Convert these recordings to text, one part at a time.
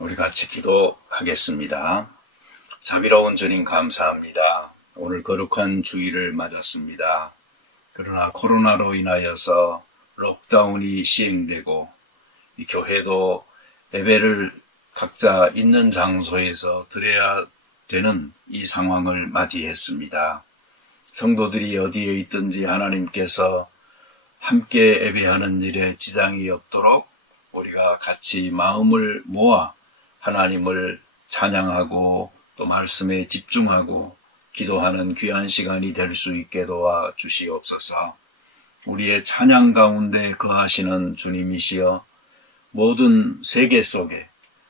우리 같이 기도하겠습니다. 자비로운 주님 감사합니다. 오늘 거룩한 주일을 맞았습니다. 그러나 코로나로 인하여서 록다운이 시행되고 이 교회도 예배를 각자 있는 장소에서 드려야 되는 이 상황을 맞이했습니다. 성도들이 어디에 있든지 하나님께서 함께 예배하는 일에 지장이 없도록 우리가 같이 마음을 모아 하나님을 찬양하고 또 말씀에 집중하고 기도하는 귀한 시간이 될 수 있게 도와 주시옵소서. 우리의 찬양 가운데 거하시는 주님이시여 모든 세계 속에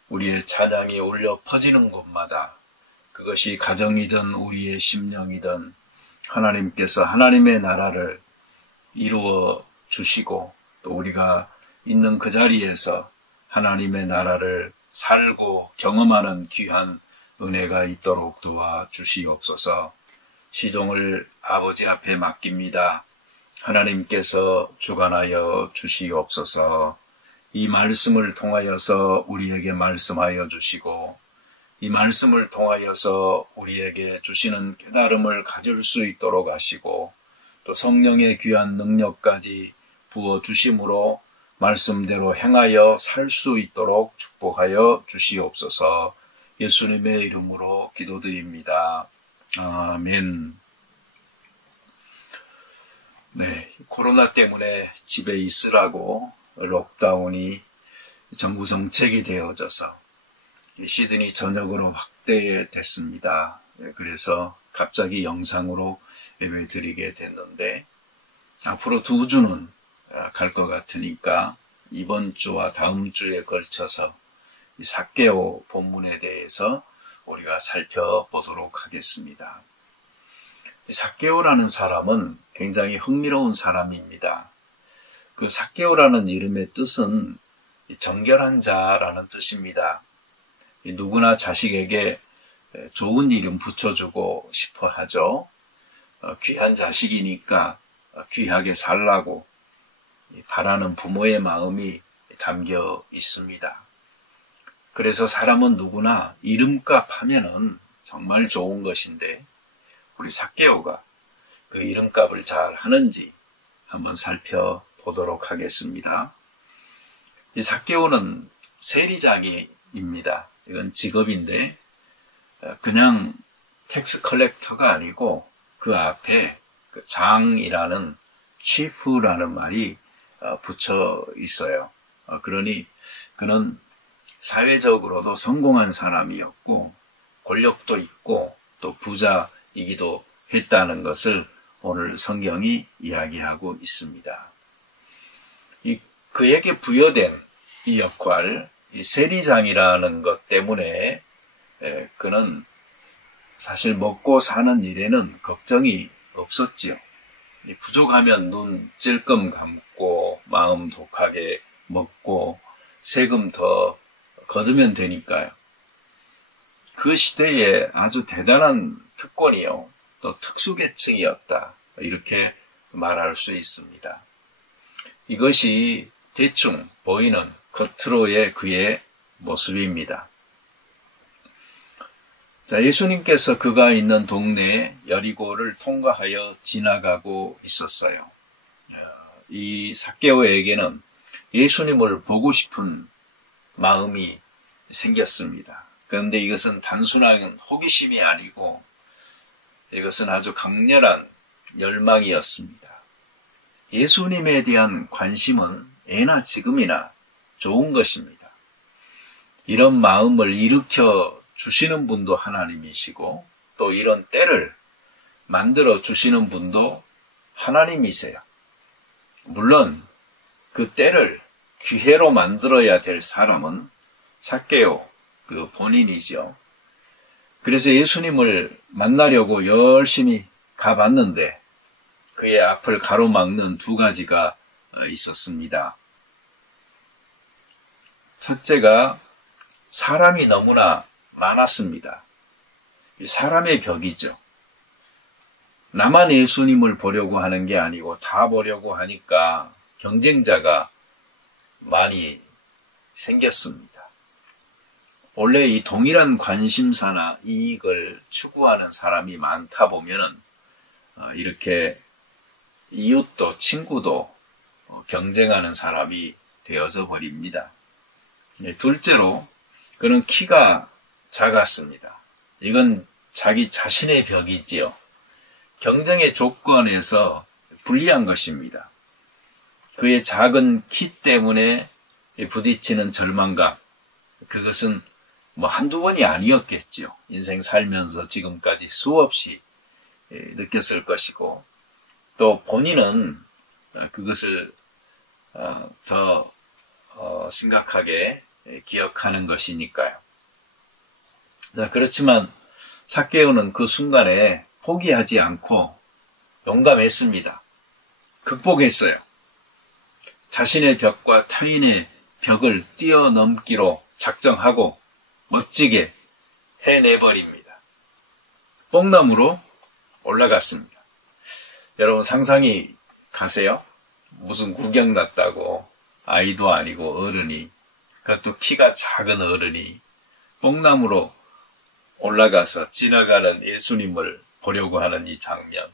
우리의 찬양이 울려 퍼지는 곳마다 그것이 가정이든 우리의 심령이든 하나님께서 하나님의 나라를 이루어 주시고 또 우리가 있는 그 자리에서 하나님의 나라를 살고 경험하는 귀한 은혜가 있도록 도와 주시옵소서. 시종을 아버지 앞에 맡깁니다. 하나님께서 주관하여 주시옵소서. 이 말씀을 통하여서 우리에게 말씀하여 주시고 이 말씀을 통하여서 우리에게 주시는 깨달음을 가질 수 있도록 하시고 또 성령의 귀한 능력까지 부어주심으로 말씀대로 행하여 살 수 있도록 축복하여 주시옵소서. 예수님의 이름으로 기도드립니다. 아멘. 네, 코로나 때문에 집에 있으라고 록다운이 정부 정책이 되어져서 시드니 전역으로 확대됐습니다. 그래서 갑자기 영상으로 예배 드리게 됐는데 앞으로 2주는 갈 것 같으니까 이번 주와 다음 주에 걸쳐서 이 삭개오 본문에 대해서 우리가 살펴보도록 하겠습니다. 삭개오라는 사람은 굉장히 흥미로운 사람입니다. 그 삭개오라는 이름의 뜻은 정결한 자라는 뜻입니다. 누구나 자식에게 좋은 이름 붙여주고 싶어 하죠. 귀한 자식이니까 귀하게 살라고 바라는 부모의 마음이 담겨 있습니다. 그래서 사람은 누구나 이름값 하면은 정말 좋은 것인데 우리 삭개오가 그 이름값을 잘 하는지 한번 살펴보도록 하겠습니다. 이 삭개오는 세리장입니다. 이건 직업인데 그냥 텍스 컬렉터가 아니고 그 앞에 그 장이라는 chief라는 말이 붙여 있어요. 그러니 그는 사회적으로도 성공한 사람이었고 권력도 있고 또 부자이기도 했다는 것을 오늘 성경이 이야기하고 있습니다. 그에게 부여된 이 역할, 이 세리장이라는 것 때문에 그는 사실 먹고 사는 일에는 걱정이 없었지요. 부족하면 눈 찔끔 감고 마음 독하게 먹고 세금 더 거두면 되니까요. 그 시대에 아주 대단한 특권이요. 또 특수계층이었다. 이렇게 말할 수 있습니다. 이것이 대충 보이는 겉으로의 그의 모습입니다. 자, 예수님께서 그가 있는 동네 여리고를 통과하여 지나가고 있었어요. 이 삭개오에게는 예수님을 보고 싶은 마음이 생겼습니다. 그런데 이것은 단순한 호기심이 아니고 이것은 아주 강렬한 열망이었습니다. 예수님에 대한 관심은 예나 지금이나 좋은 것입니다. 이런 마음을 일으켜 주시는 분도 하나님이시고 또 이런 때를 만들어 주시는 분도 하나님이세요. 물론 그 때를 기회로 만들어야 될 사람은 삭개오 그 본인이죠. 그래서 예수님을 만나려고 열심히 가봤는데 그의 앞을 가로막는 2가지가 있었습니다. 첫째가 사람이 너무나 많았습니다. 사람의 벽이죠. 나만 예수님을 보려고 하는 게 아니고 다 보려고 하니까 경쟁자가 많이 생겼습니다. 원래 이 동일한 관심사나 이익을 추구하는 사람이 많다 보면은 이렇게 이웃도 친구도 경쟁하는 사람이 되어져 버립니다. 둘째로 그는 키가 작았습니다. 이건 자기 자신의 벽이지요. 경쟁의 조건에서 불리한 것입니다. 그의 작은 키 때문에 부딪히는 절망감, 그것은 한두 번이 아니었겠죠. 인생 살면서 지금까지 수없이 느꼈을 것이고, 또 본인은 그것을 더 심각하게 기억하는 것이니까요. 그렇지만 삭개오는 그 순간에 포기하지 않고 용감했습니다. 극복했어요. 자신의 벽과 타인의 벽을 뛰어넘기로 작정하고 멋지게 해내버립니다. 뽕나무로 올라갔습니다. 여러분 상상이 가세요? 무슨 구경 났다고 아이도 아니고 어른이, 그것도 키가 작은 어른이 뽕나무로 올라가서 지나가는 예수님을 보려고 하는 이 장면.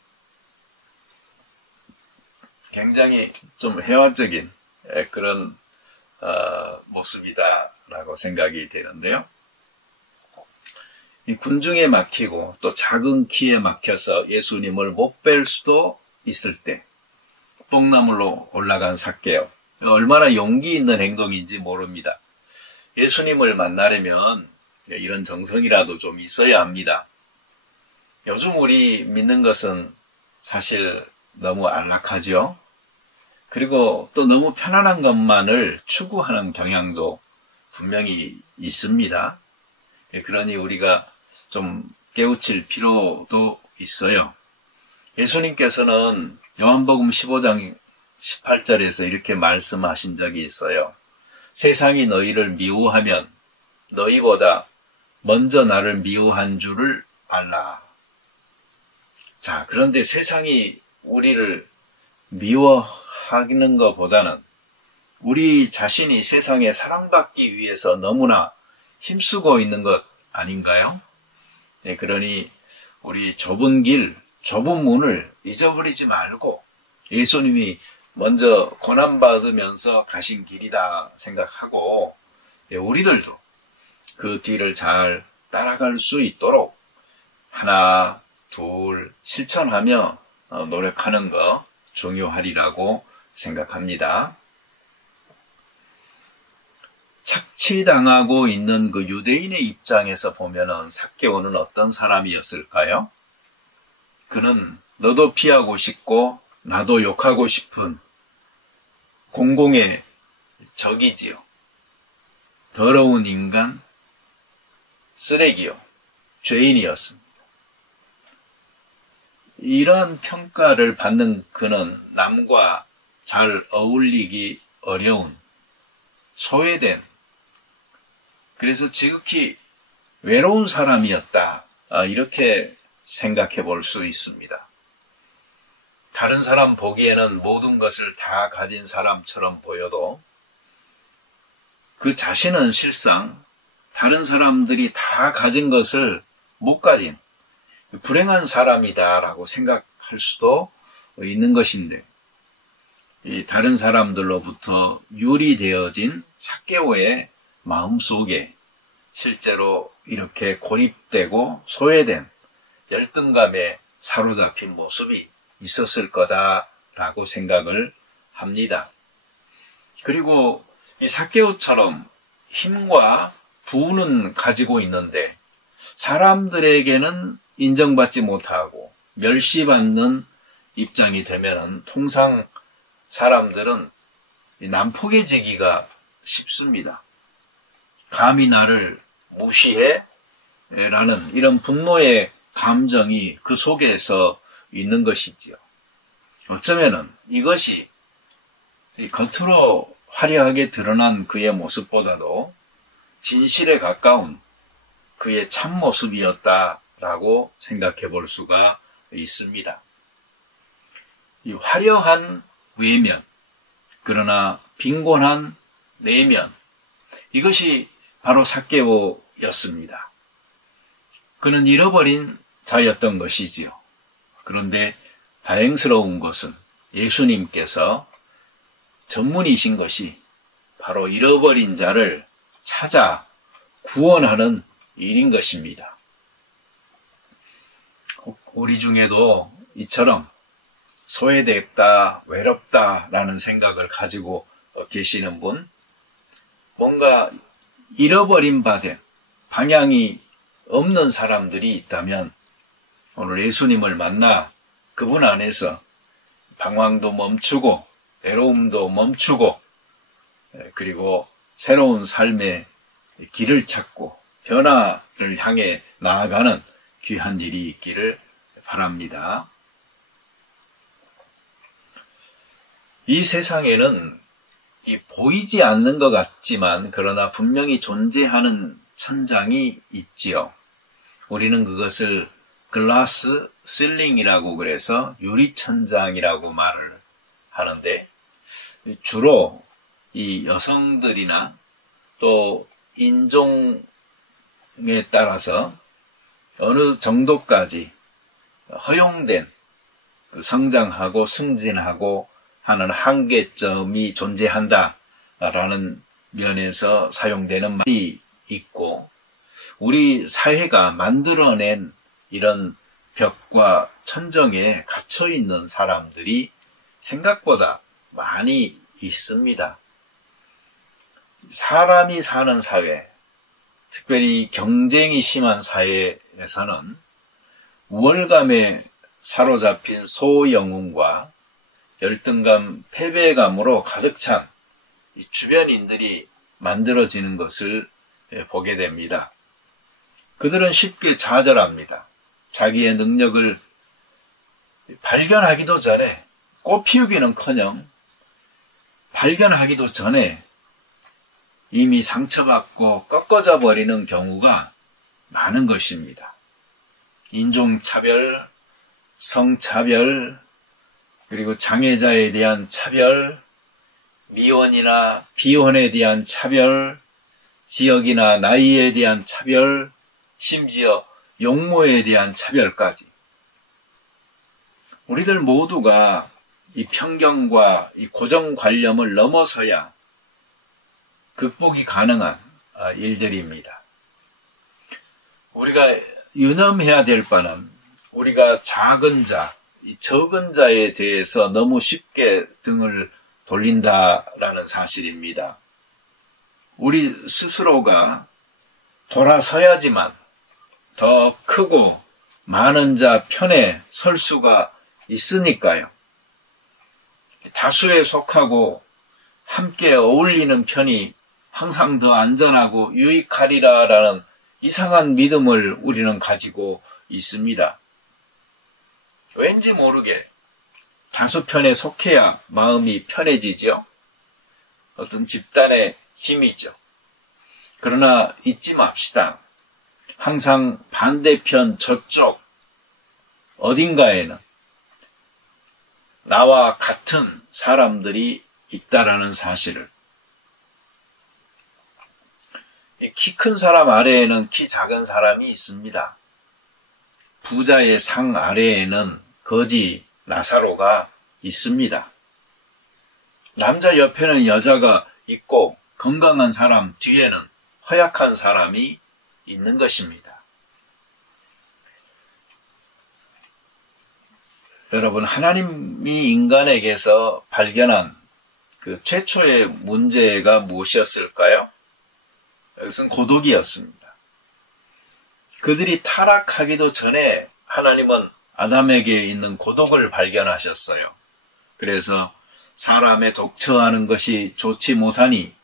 굉장히 좀 회화적인 그런 모습이다라고 생각이 되는데요. 이 군중에 막히고 또 작은 키에 막혀서 예수님을 못 뵐 수도 있을 때 뽕나무로 올라간 삭개오. 얼마나 용기 있는 행동인지 모릅니다. 예수님을 만나려면 이런 정성이라도 좀 있어야 합니다. 요즘 우리 믿는 것은 사실 너무 안락하죠. 그리고 또 너무 편안한 것만을 추구하는 경향도 분명히 있습니다. 그러니 우리가 좀 깨우칠 필요도 있어요. 예수님께서는 요한복음 15장 18절에서 이렇게 말씀하신 적이 있어요. 세상이 너희를 미워하면 너희보다 먼저 나를 미워한 줄을 알라. 자, 그런데 세상이 우리를 미워하는 것보다는 우리 자신이 세상에 사랑받기 위해서 너무나 힘쓰고 있는 것 아닌가요? 네, 그러니 우리 좁은 길, 좁은 문을 잊어버리지 말고 예수님이 먼저 고난받으면서 가신 길이다 생각하고 우리들도 그 뒤를 잘 따라갈 수 있도록 하나, 둘 실천하며 노력하는 거 중요하리라고 생각합니다. 착취당하고 있는 그 유대인의 입장에서 보면은 삭개오는 어떤 사람이었을까요? 그는 너도 피하고 싶고 나도 욕하고 싶은 공공의 적이지요. 더러운 인간, 쓰레기요, 죄인이었습니다. 이러한 평가를 받는 그는 남과 잘 어울리기 어려운, 소외된, 그래서 지극히 외로운 사람이었다. 이렇게 생각해 볼 수 있습니다. 다른 사람 보기에는 모든 것을 다 가진 사람처럼 보여도 그 자신은 실상 다른 사람들이 다 가진 것을 못 가진 불행한 사람이다라고 생각할 수도 있는 것인데, 이 다른 사람들로부터 유리되어진 삭개오의 마음속에 실제로 이렇게 고립되고 소외된 열등감에 사로잡힌 모습이 있었을 거다라고 생각을 합니다. 그리고 이 삭개오처럼 힘과 부는 가지고 있는데 사람들에게는 인정받지 못하고 멸시받는 입장이 되면은 통상 사람들은 난폭해지기가 쉽습니다. 감히 나를 무시해? 라는 이런 분노의 감정이 그 속에서 있는 것이지요. 어쩌면은 이것이 겉으로 화려하게 드러난 그의 모습보다도 진실에 가까운 그의 참모습이었다라고 생각해 볼 수가 있습니다. 이 화려한 외면, 그러나 빈곤한 내면, 이것이 바로 삭개오 자였습니다. 그는 잃어버린 자였던 것이지요. 그런데 다행스러운 것은 예수님께서 전문이신 것이 바로 잃어버린 자를 찾아 구원하는 일인 것입니다. 우리 중에도 이처럼 소외됐다, 외롭다라는 생각을 가지고 계시는 분, 뭔가 잃어버린 바 된 방향이 없는 사람들이 있다면 오늘 예수님을 만나 그분 안에서 방황도 멈추고 외로움도 멈추고 그리고 새로운 삶의 길을 찾고 변화를 향해 나아가는 귀한 일이 있기를 바랍니다. 이 세상에는 보이지 않는 것 같지만 그러나 분명히 존재하는 천장이 있지요. 우리는 그것을 글라스 실링이라고 그래서 유리천장이라고 말을 하는데 주로 이 여성들이나 또 인종에 따라서 어느 정도까지 허용된 성장하고 승진하고 하는 한계점이 존재한다라는 면에서 사용되는 말이 있고 우리 사회가 만들어낸 이런 벽과 천정에 갇혀있는 사람들이 생각보다 많이 있습니다. 사람이 사는 사회, 특별히 경쟁이 심한 사회에서는 우월감에 사로잡힌 소영웅과 열등감, 패배감으로 가득 찬 주변인들이 만들어지는 것을 보게 됩니다. 그들은 쉽게 좌절합니다. 자기의 능력을 발견하기도 전에 꽃피우기는커녕 발견하기도 전에 이미 상처받고 꺾어져 버리는 경우가 많은 것입니다. 인종차별, 성차별, 그리고 장애자에 대한 차별, 미혼이나 비혼에 대한 차별, 지역이나 나이에 대한 차별, 심지어 용모에 대한 차별까지. 우리들 모두가 이 편견과 이 고정관념을 넘어서야 극복이 가능한 일들입니다. 우리가 유념해야 될 바는 우리가 작은 자, 이 적은 자에 대해서 너무 쉽게 등을 돌린다라는 사실입니다. 우리 스스로가 돌아서야지만 더 크고 많은 자 편에 설 수가 있으니까요. 다수에 속하고 함께 어울리는 편이 항상 더 안전하고 유익하리라라는 이상한 믿음을 우리는 가지고 있습니다. 왠지 모르게 다수 편에 속해야 마음이 편해지죠. 어떤 집단의 힘이죠. 그러나 잊지 맙시다. 항상 반대편 저쪽 어딘가에는 나와 같은 사람들이 있다라는 사실을. 키 큰 사람 아래에는 키 작은 사람이 있습니다. 부자의 상 아래에는 거지 나사로가 있습니다. 남자 옆에는 여자가 있고 건강한 사람 뒤에는 허약한 사람이 있는 것입니다. 여러분, 하나님이 인간에게서 발견한 그 최초의 문제가 무엇이었을까요? 이것은 고독이었습니다. 그들이 타락하기도 전에 하나님은 아담에게 있는 고독을 발견하셨어요. 그래서 사람의 독처하는 것이 좋지 못하니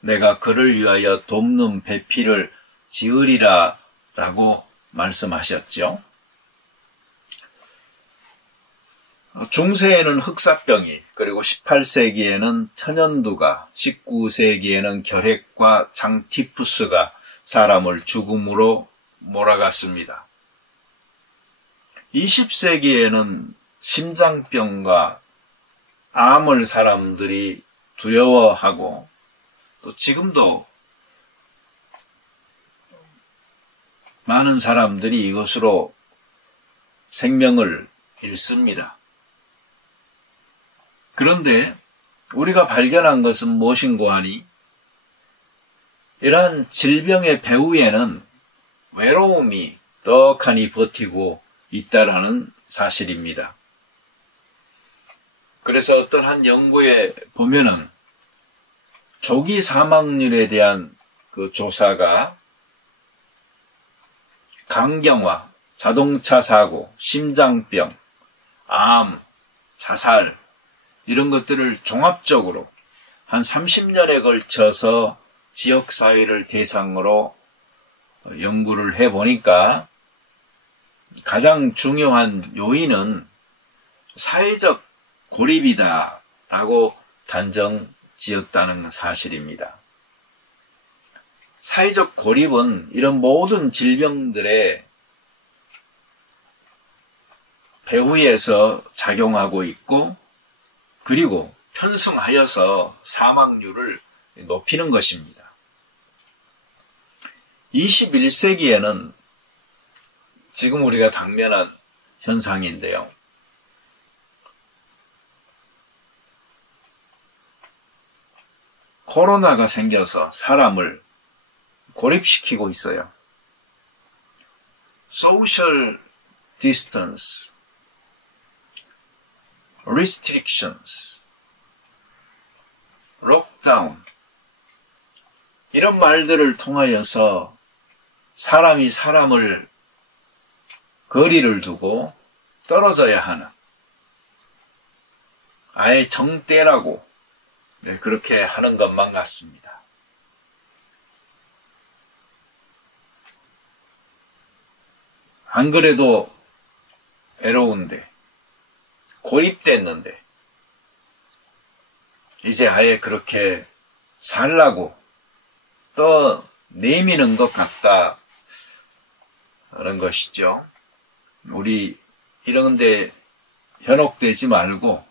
내가 그를 위하여 돕는 배필을 지으리라 라고 말씀하셨죠. 중세에는 흑사병이, 그리고 18세기에는 천연두가, 19세기에는 결핵과 장티푸스가 사람을 죽음으로 몰아갔습니다. 20세기에는 심장병과 암을 사람들이 두려워하고 또 지금도 많은 사람들이 이것으로 생명을 잃습니다. 그런데 우리가 발견한 것은 무엇인고 하니 이러한 질병의 배후에는 외로움이 떡하니 버티고 있다라는 사실입니다. 그래서 어떤 한 연구에 보면은 조기 사망률에 대한 그 조사가 간경화, 자동차 사고, 심장병, 암, 자살 이런 것들을 종합적으로 한 30년에 걸쳐서 지역사회를 대상으로 연구를 해보니까 가장 중요한 요인은 사회적 고립이다라고 단정 지었다는 사실입니다. 사회적 고립은 이런 모든 질병들의 배후에서 작용하고 있고 그리고 편승하여서 사망률을 높이는 것입니다. 21세기에는 지금 우리가 당면한 현상인데요. 코로나가 생겨서 사람을 고립시키고 있어요. Social distance, restrictions, lockdown 이런 말들을 통하여서 사람이 사람을 거리를 두고 떨어져야 하는 아예 정떼라고 그렇게 하는 것만 같습니다. 안 그래도 외로운데 고립됐는데 이제 아예 그렇게 살라고 또 내미는 것 같다 그런 것이죠. 우리 이런 데 현혹되지 말고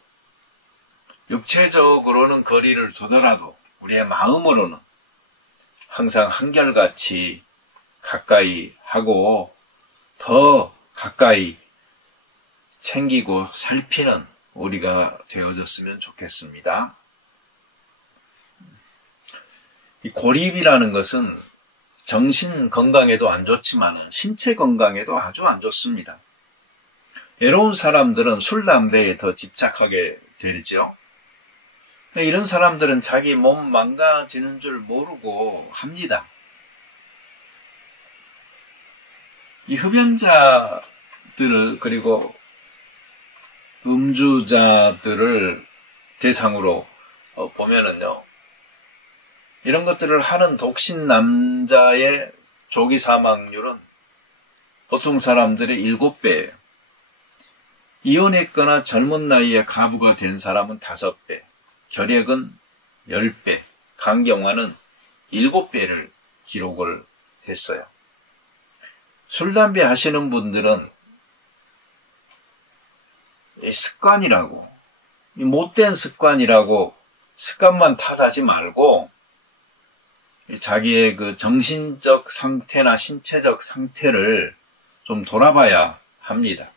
육체적으로는 거리를 두더라도 우리의 마음으로는 항상 한결같이 가까이 하고 더 가까이 챙기고 살피는 우리가 되어졌으면 좋겠습니다. 이 고립이라는 것은 정신 건강에도 안 좋지만 신체 건강에도 아주 안 좋습니다. 외로운 사람들은 술, 담배에 더 집착하게 되죠. 이런 사람들은 자기 몸 망가지는 줄 모르고 합니다. 이 흡연자들을 그리고 음주자들을 대상으로 보면은요. 이런 것들을 하는 독신 남자의 조기 사망률은 보통 사람들의 7배예요. 이혼했거나 젊은 나이에 가부가 된 사람은 5배, 결핵은 10배, 간경화는 7배를 기록을 했어요. 술, 담배 하시는 분들은 이 습관이라고, 이 못된 습관이라고 습관만 탓하지 말고 자기의 그 정신적 상태나 신체적 상태를 좀 돌아봐야 합니다.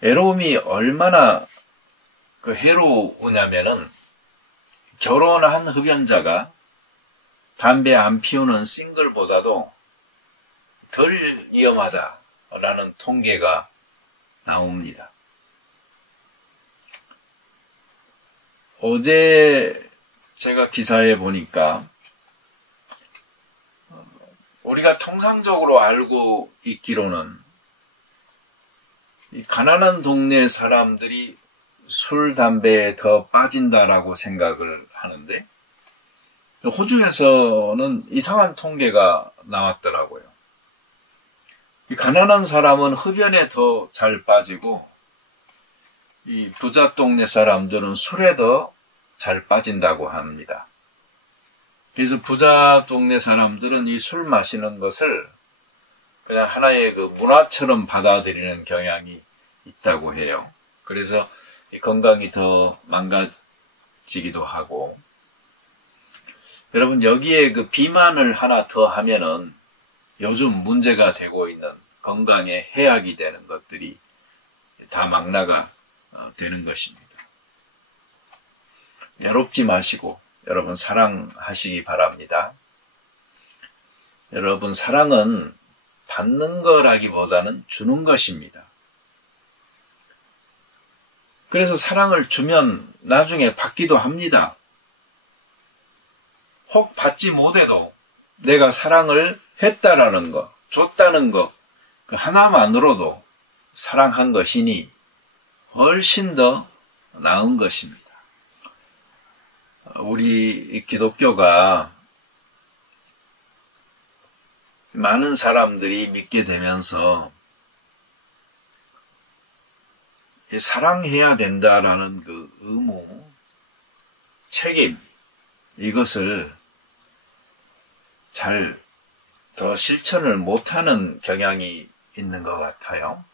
외로움이 얼마나 그 해로우냐면은 결혼한 흡연자가 담배 안 피우는 싱글보다도 덜 위험하다라는 통계가 나옵니다. 어제 제가 기사에 보니까 우리가 통상적으로 알고 있기로는 이 가난한 동네 사람들이 술, 담배에 더 빠진다라고 생각을 하는데 호주에서는 이상한 통계가 나왔더라고요. 이 가난한 사람은 흡연에 더 잘 빠지고 이 부자 동네 사람들은 술에 더 잘 빠진다고 합니다. 그래서 부자 동네 사람들은 이 술 마시는 것을 그냥 하나의 그 문화처럼 받아들이는 경향이 있다고 해요. 그래서 이 건강이 더 망가지기도 하고 여러분 여기에 그 비만을 하나 더 하면은 요즘 문제가 되고 있는 건강에 해악이 되는 것들이 다 망라가 되는 것입니다. 외롭지 마시고 여러분 사랑하시기 바랍니다. 여러분 사랑은 받는 거라기보다는 주는 것입니다. 그래서 사랑을 주면 나중에 받기도 합니다. 혹 받지 못해도 내가 사랑을 했다라는 것, 줬다는 것, 그 하나만으로도 사랑한 것이니 훨씬 더 나은 것입니다. 우리 기독교가 많은 사람들이 믿게 되면서 사랑해야 된다라는 그 의무, 책임, 이것을 잘 더 실천을 못하는 경향이 있는 것 같아요.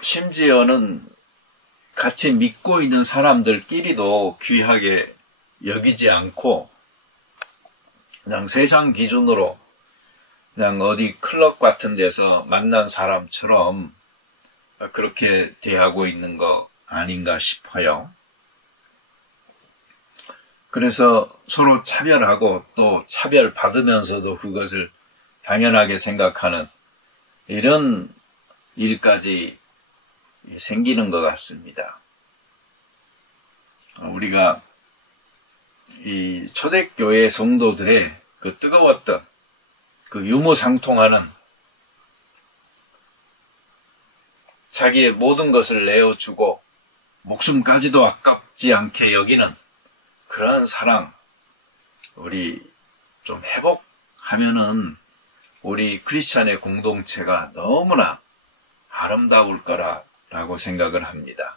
심지어는 같이 믿고 있는 사람들끼리도 귀하게 여기지 않고 그냥 세상 기준으로 그냥 어디 클럽 같은 데서 만난 사람처럼 그렇게 대하고 있는 거 아닌가 싶어요. 그래서 서로 차별하고 또 차별받으면서도 그것을 당연하게 생각하는 이런 일까지 생기는 것 같습니다. 우리가 이 초대교회 성도들의 그 뜨거웠던 그 유무상통하는 자기의 모든 것을 내어주고 목숨까지도 아깝지 않게 여기는 그러한 사랑 우리 좀 회복하면은 우리 크리스찬의 공동체가 너무나 아름다울 거라고 생각을 합니다.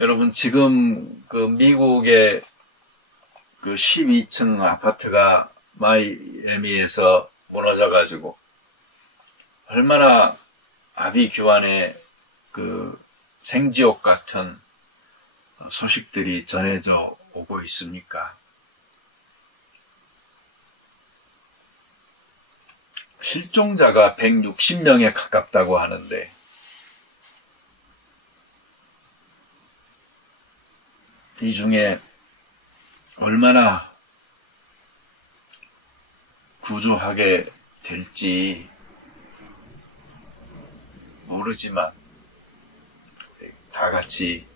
여러분 지금 그 미국의 그 12층 아파트가 마이애미에서 무너져가지고 얼마나 아비규환의 그 생지옥 같은 소식들이 전해져 오고 있습니까? 실종자가 160명에 가깝다고 하는데 이 중에 얼마나 구조하게 될지 모르지만 다 같이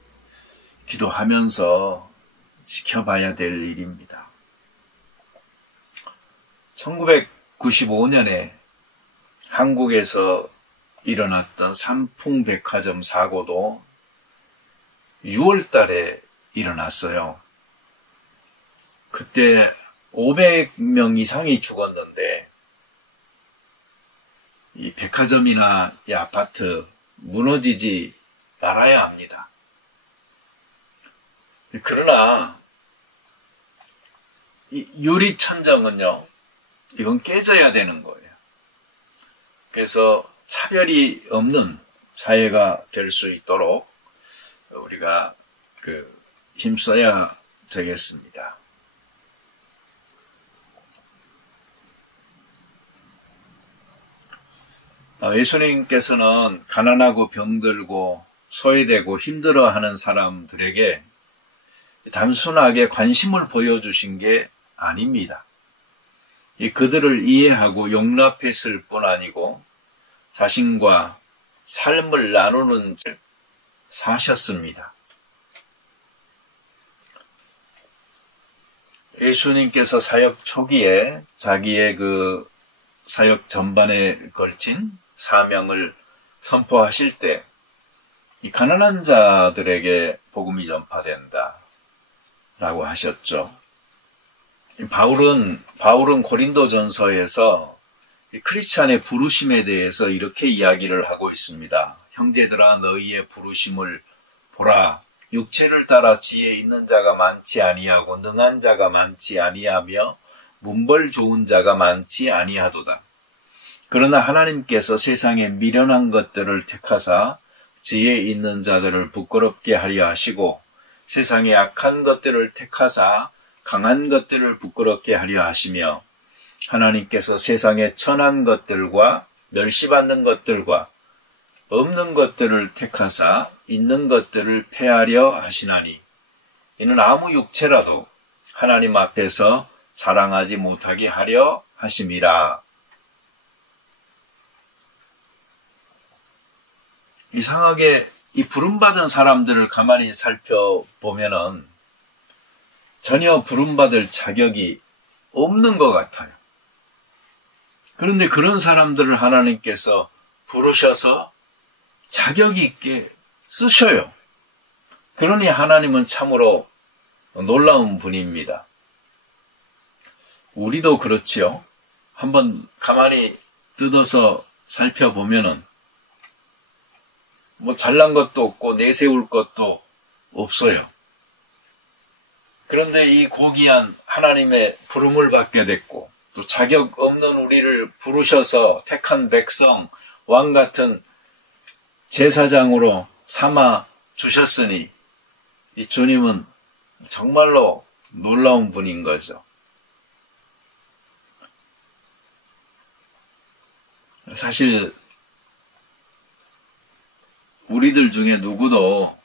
기도하면서 지켜봐야 될 일입니다. 1995년에 한국에서 일어났던 삼풍백화점 사고도 6월 달에 일어났어요. 그때 500명 이상이 죽었는데 이 백화점이나 이 아파트 무너지지 말아야 합니다. 그러나 이 유리천정은요, 이건 깨져야 되는 거예요. 그래서 차별이 없는 사회가 될 수 있도록 우리가 힘써야 되겠습니다. 예수님께서는 가난하고 병들고 소외되고 힘들어하는 사람들에게 단순하게 관심을 보여주신 게 아닙니다. 그들을 이해하고 용납했을 뿐 아니고 자신과 삶을 나누는 줄 사셨습니다. 예수님께서 사역 초기에 자기의 그 사역 전반에 걸친 사명을 선포하실 때 이 가난한 자들에게 복음이 전파된다 라고 하셨죠. 바울은 고린도전서에서 크리스찬의 부르심에 대해서 이렇게 이야기를 하고 있습니다. 형제들아 너희의 부르심을 보라. 육체를 따라 지혜 있는 자가 많지 아니하고 능한 자가 많지 아니하며 문벌 좋은 자가 많지 아니하도다. 그러나 하나님께서 세상에 미련한 것들을 택하사 지혜 있는 자들을 부끄럽게 하려 하시고 세상에 악한 것들을 택하사 강한 것들을 부끄럽게 하려 하시며 하나님께서 세상의 천한 것들과 멸시받는 것들과 없는 것들을 택하사 있는 것들을 폐하려 하시나니 이는 아무 육체라도 하나님 앞에서 자랑하지 못하게 하려 하심이라. 이상하게 이 부름받은 사람들을 가만히 살펴보면은 전혀 부름받을 자격이 없는 것 같아요. 그런데 그런 사람들을 하나님께서 부르셔서 자격 있게 쓰셔요. 그러니 하나님은 참으로 놀라운 분입니다. 우리도 그렇지요. 한번 가만히 뜯어서 살펴보면은 뭐 잘난 것도 없고 내세울 것도 없어요. 그런데 이 고귀한 하나님의 부름을 받게 됐고 또 자격 없는 우리를 부르셔서 택한 백성, 왕 같은 제사장으로 삼아 주셨으니 이 주님은 정말로 놀라운 분인 거죠. 사실 우리들 중에 누구도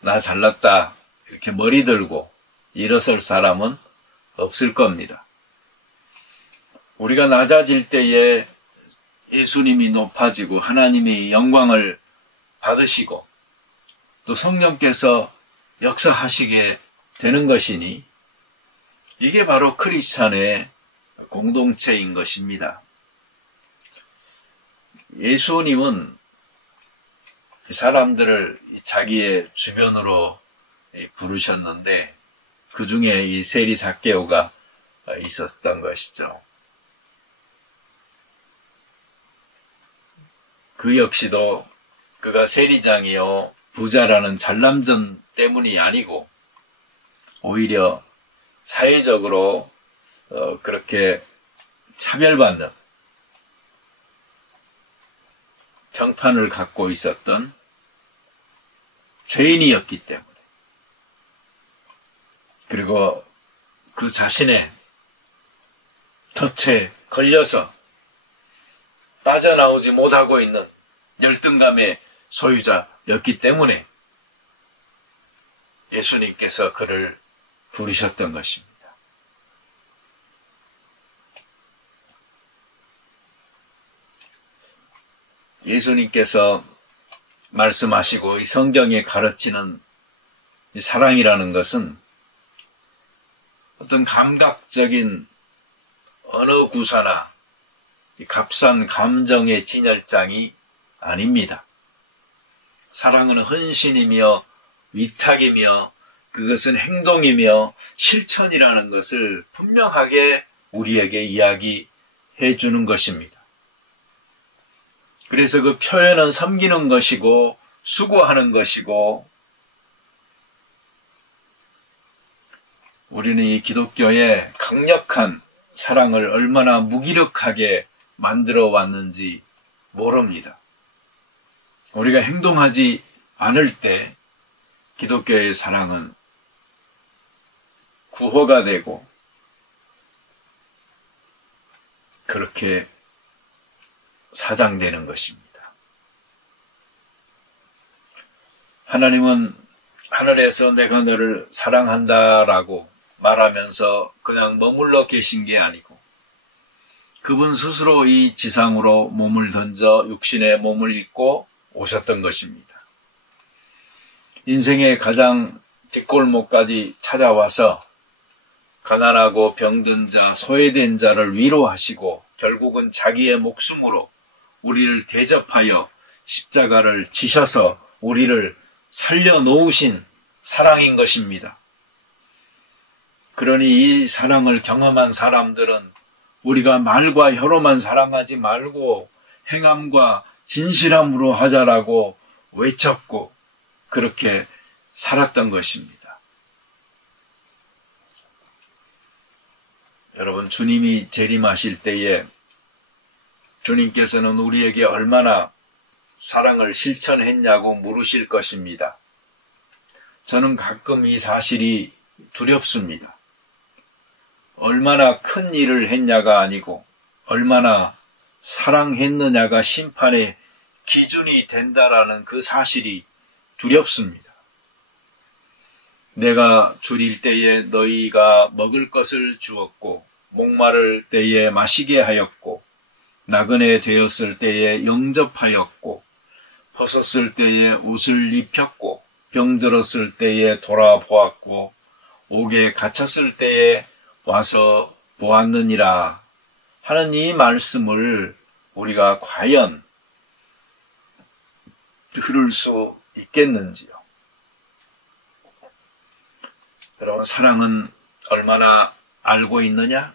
나 잘났다 이렇게 머리 들고 일어설 사람은 없을 겁니다. 우리가 낮아질 때에 예수님이 높아지고 하나님이 영광을 받으시고 또 성령께서 역사하시게 되는 것이니 이게 바로 크리스찬의 공동체인 것입니다. 예수님은 사람들을 자기의 주변으로 부르셨는데 그 중에 이 세리 삭개오가 있었던 것이죠. 그 역시도 그가 세리장이요 부자라는 잘남전 때문이 아니고 오히려 사회적으로 그렇게 차별받는 평판을 갖고 있었던 죄인이었기 때문에 그리고 그 자신의 덫에 걸려서 빠져나오지 못하고 있는 열등감의 소유자였기 때문에 예수님께서 그를 부르셨던 것입니다. 예수님께서 말씀하시고 이 성경에 가르치는 이 사랑이라는 것은 어떤 감각적인 언어 구사나 값싼 감정의 진열장이 아닙니다. 사랑은 헌신이며 위탁이며 그것은 행동이며 실천이라는 것을 분명하게 우리에게 이야기해 주는 것입니다. 그래서 그 표현은 섬기는 것이고 수고하는 것이고 우리는 이 기독교의 강력한 사랑을 얼마나 무기력하게 만들어 왔는지 모릅니다. 우리가 행동하지 않을 때 기독교의 사랑은 구호가 되고 그렇게 사장되는 것입니다. 하나님은 하늘에서 내가 너를 사랑한다라고 말하면서 그냥 머물러 계신 게 아니고 그분 스스로 이 지상으로 몸을 던져 육신의 몸을 입고 오셨던 것입니다. 인생의 가장 뒷골목까지 찾아와서 가난하고 병든 자, 소외된 자를 위로하시고 결국은 자기의 목숨으로 우리를 대접하여 십자가를 지셔서 우리를 살려놓으신 사랑인 것입니다. 그러니 이 사랑을 경험한 사람들은 우리가 말과 혀로만 사랑하지 말고 행함과 진실함으로 하자라고 외쳤고 그렇게 살았던 것입니다. 여러분, 주님이 재림하실 때에 주님께서는 우리에게 얼마나 사랑을 실천했냐고 물으실 것입니다. 저는 가끔 이 사실이 두렵습니다. 얼마나 큰 일을 했냐가 아니고 얼마나 사랑했느냐가 심판의 기준이 된다라는 그 사실이 두렵습니다. 내가 줄일 때에 너희가 먹을 것을 주었고 목마를 때에 마시게 하였고 나그네 되었을 때에 영접하였고 벗었을 때에 옷을 입혔고 병들었을 때에 돌아보았고 옥에 갇혔을 때에 와서 보았느니라 하는 이 말씀을 우리가 과연 들을 수 있겠는지요? 여러분, 사랑은 얼마나 알고 있느냐?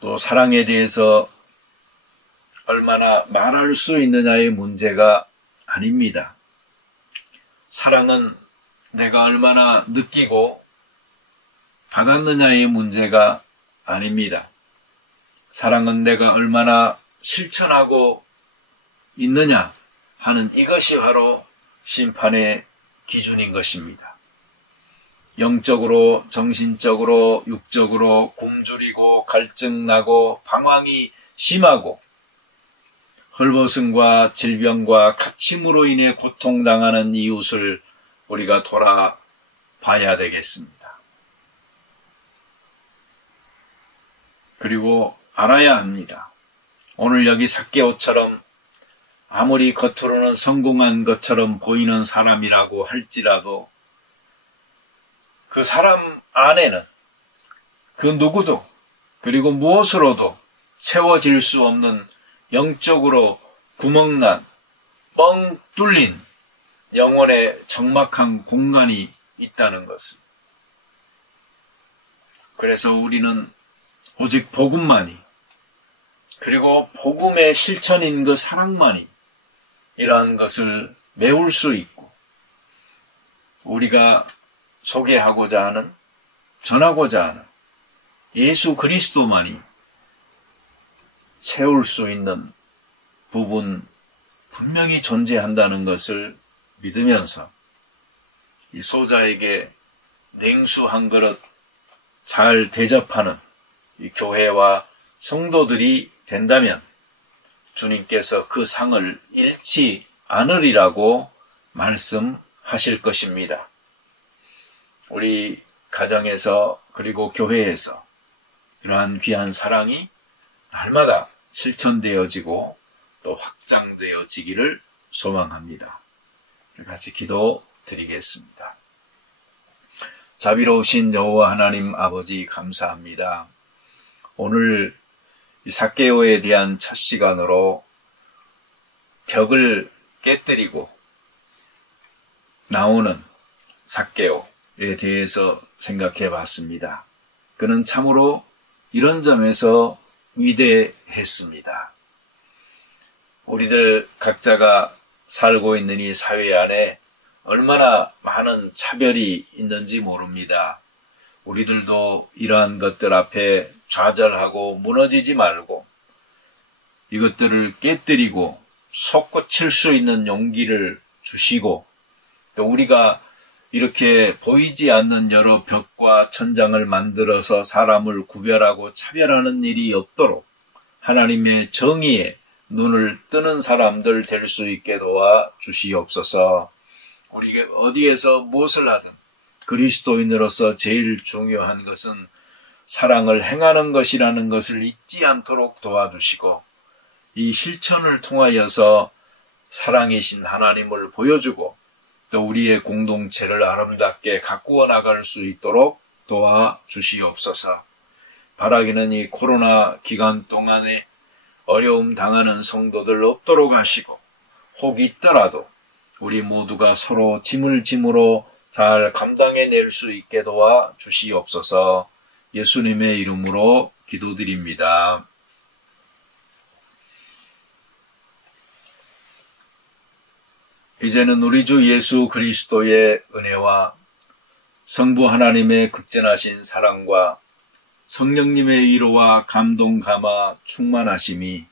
또 사랑에 대해서 얼마나 말할 수 있느냐의 문제가 아닙니다. 사랑은 내가 얼마나 느끼고 받았느냐의 문제가 아닙니다. 사랑은 내가 얼마나 실천하고 있느냐 하는 이것이 바로 심판의 기준인 것입니다. 영적으로, 정신적으로, 육적으로 굶주리고 갈증나고 방황이 심하고 헐벗음과 질병과 갇힘으로 인해 고통당하는 이웃을 우리가 돌아봐야 되겠습니다. 그리고 알아야 합니다. 오늘 여기 삭개오처럼 아무리 겉으로는 성공한 것처럼 보이는 사람이라고 할지라도 그 사람 안에는 그 누구도 그리고 무엇으로도 채워질 수 없는 영적으로 구멍난 뻥 뚫린 영혼의 적막한 공간이 있다는 것을. 그래서 우리는 오직 복음만이 그리고 복음의 실천인 그 사랑만이 이러한 것을 메울 수 있고 우리가 소개하고자 하는 전하고자 하는 예수 그리스도만이 채울 수 있는 부분 분명히 존재한다는 것을 믿으면서 이 소자에게 냉수 한 그릇 잘 대접하는 이 교회와 성도들이 된다면 주님께서 그 상을 잃지 않으리라고 말씀하실 것입니다. 우리 가정에서 그리고 교회에서 이러한 귀한 사랑이 날마다 실천되어지고 또 확장되어지기를 소망합니다. 같이 기도드리겠습니다. 자비로우신 여호와 하나님 아버지 감사합니다. 오늘 이 삭개오에 대한 첫 시간으로 벽을 깨뜨리고 나오는 삭개오에 대해서 생각해 봤습니다. 그는 참으로 이런 점에서 위대했습니다. 우리들 각자가 살고 있는 이 사회 안에 얼마나 많은 차별이 있는지 모릅니다. 우리들도 이러한 것들 앞에 좌절하고 무너지지 말고 이것들을 깨뜨리고 솟구칠 수 있는 용기를 주시고 또 우리가 이렇게 보이지 않는 여러 벽과 천장을 만들어서 사람을 구별하고 차별하는 일이 없도록 하나님의 정의에 눈을 뜨는 사람들 될 수 있게 도와 주시옵소서. 우리가 어디에서 무엇을 하든 그리스도인으로서 제일 중요한 것은 사랑을 행하는 것이라는 것을 잊지 않도록 도와주시고 이 실천을 통하여서 사랑이신 하나님을 보여주고 또 우리의 공동체를 아름답게 가꾸어 나갈 수 있도록 도와주시옵소서. 바라기는 이 코로나 기간 동안에 어려움 당하는 성도들 없도록 하시고 혹 있더라도 우리 모두가 서로 짐을 짐으로 잘 감당해낼 수 있게 도와주시옵소서. 예수님의 이름으로 기도드립니다. 이제는 우리 주 예수 그리스도의 은혜와 성부 하나님의 극진하신 사랑과 성령님의 위로와 감동 감화 충만하심이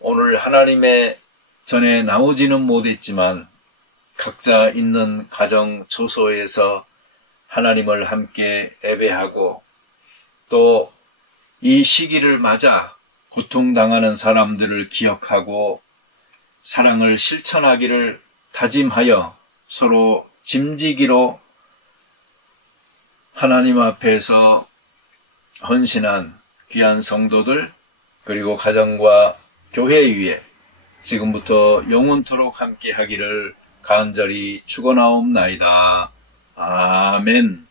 오늘 하나님의 전에 나오지는 못했지만 각자 있는 가정 처소에서 하나님을 함께 예배하고 또 이 시기를 맞아 고통당하는 사람들을 기억하고 사랑을 실천하기를 다짐하여 서로 짐지기로 하나님 앞에서 헌신한 귀한 성도들 그리고 가정과 교회 위에 지금부터 영원토록 함께 하기를 간절히 축원하옵나이다. 아멘.